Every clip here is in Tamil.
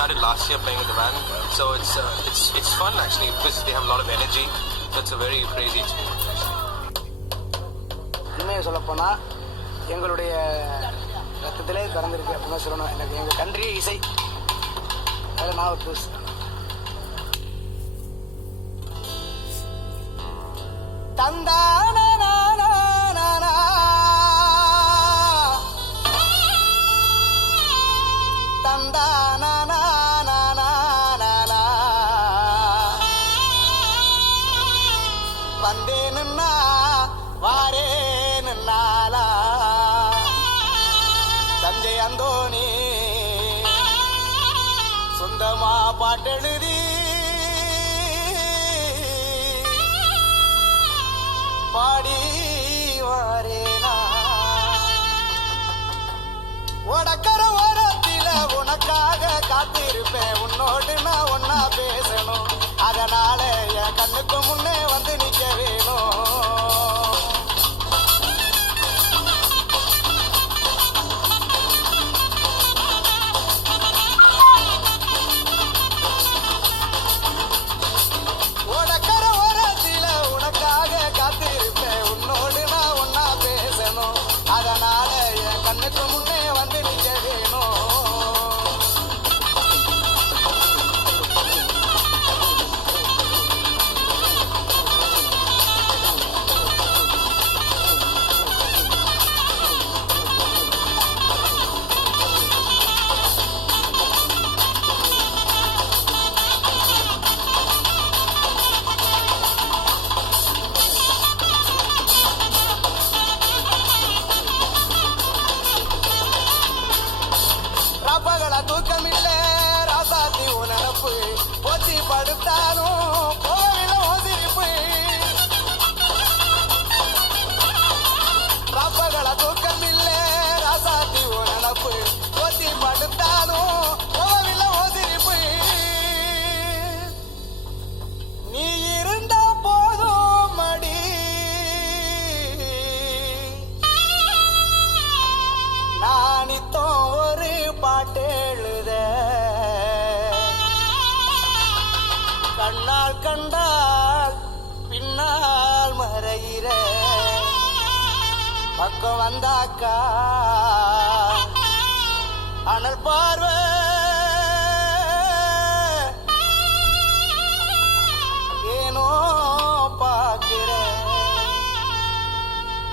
started last year playing with the band, so it's fun actually because they have a lot of energy. So it's a very crazy experience. உண்மையை சொல்லப்போனால் எங்களுடைய ரத்தத்திலே பிறந்திருக்கு அப்படின்னு சொல்லணும். எனக்கு எங்கள் கண்ட்ரி இசை அதில் நான் ஒரு புதுசு தந்தான வந்தேனுன்னா வாரேனுன்னாலா தஞ்சை அந்தோணி சொந்தமா பாட்டெழுதி பாடி வாரேனா உடக்கர ஓரத்தில உனக்காக காத்திருப்பேன். உன்னோடு நான் ஒன்னா பேசணும், அதனால என் கண்ணுக்கு முன்னே வந்து நிக்க வேணும். உடக்கர ஓரத்தில உனக்காக காத்திருப்பேன். உன்னோடு நான் ஒன்னா பேசணும், அதனால என் கண்ணுக்கு முன்னே வந்து நிக்க வேணும். தூக்கமில்ல ராசாத்தி உனப்பு போச்சி படுத்தாலும் போகவில்லை ஓசிரிப்பு. ராப்பகள தூக்கமில்ல ராசாத்தி உனப்பு போச்சி படுத்தாலும் போகவில்லை ஓசிரிப்பு. நீ இருந்த போதும் மடி நானித்தோ ஒரு பாட்டெழுத கண்ணால் கண்டால் பின்னால் மறையிற பக்கம் வந்தாக்கா அனல் பார்வை ஏனோ பார்க்கிற.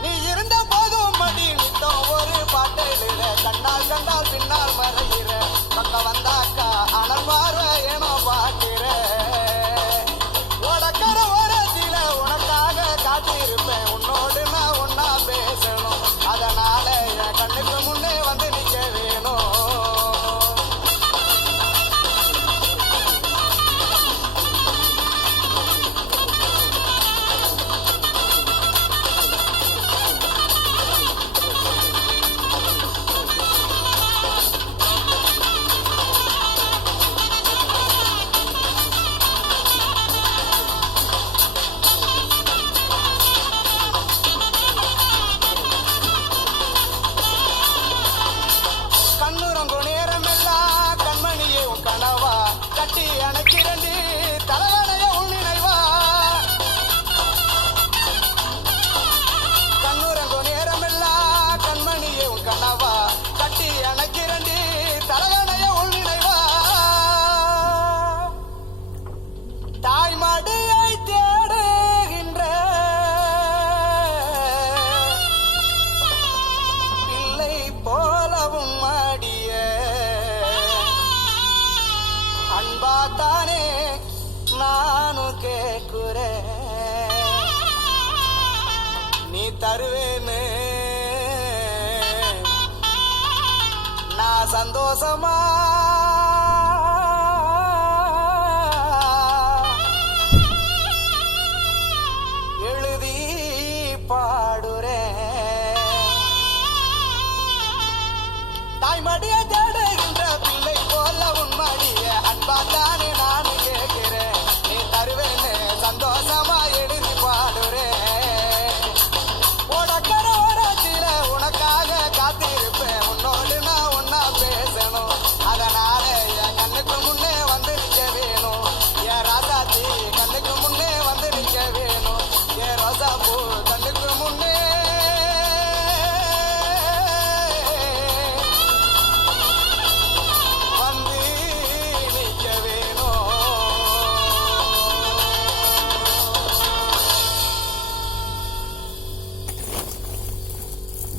நீ இருந்த போதும் மடி நித்தம் ஒரு பாட்டெழுத கண்ணால் கண்டால் பின்னால் மறையிற பக்கம் வந்தாக்கா அனல் பார்வை ஏனோ பார்க்கிற. உடக்கர ஓரத்தில உனக்காக காத்திருப்பேன். உன்னோடு நான் ஒன்னா பேசணும், அதனால என் கண்ணுக்கு முன்னே வந்து நிக்க வேணும். கட்டி அணைக்கிறண்டி தலைவனைய உள் நினைவா. கண்ணுறங்கோ நேரமெல்லாம் கண்மணியே உன் கனவா கட்டி அணைக்கிறண்டி தலைவனைய உள் நினைவா. தாய்மடியை தேடுகின்ற பிள்ளை போலவும் மாடிய அன்பாத்தானே நானும் கேக்குறேன். நீ தருவேன்னு நான் சந்தோஷமா எழுதி பாடுறேன். தாய்மடிய